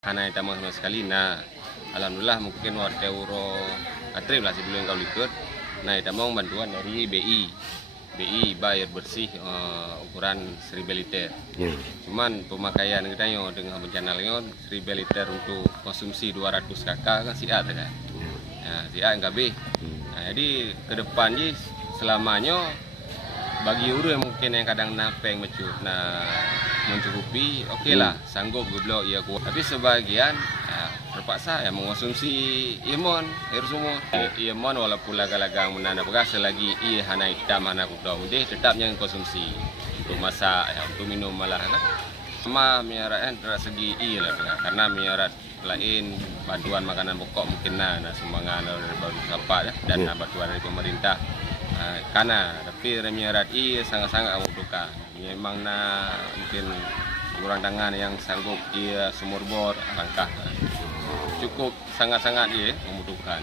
Hana itama sama sekali. Nah, alhamdulillah mungkin warga euro atrib lah sebelum kau ikut. Nah, itama bantuan dari BI air bersih ukuran 1000 liter. Cuman pemakaian kita yo dengan bencana leon 1000 liter untuk konsumsi 200 kakak kan siat kan. Nah, siat enggak be. Nah, jadi ke depan ji selamanya bagi uru yang mungkin yang kadang napeng mecut nah mencukupi oke lah sanggup goblok ya kuat, tapi sebagian ya, terpaksa ya mengonsumsi imun air sumur imun walaupun laga-lagang menanda bekas selagi hana hitam hana kudau deh tetap yang konsumsi untuk masak ya, untuk minum malah kan sama miaran dari segi lah karena miarat lain bantuan makanan pokok mungkin nah sumbangan dari baru sahabat ya, dan bantuan dari pemerintah karena tapi remiarat sangat-sangat membutuhkan. Memang mungkin kurang tangan yang sanggup sumur bor langkah cukup sangat-sangat membutuhkan.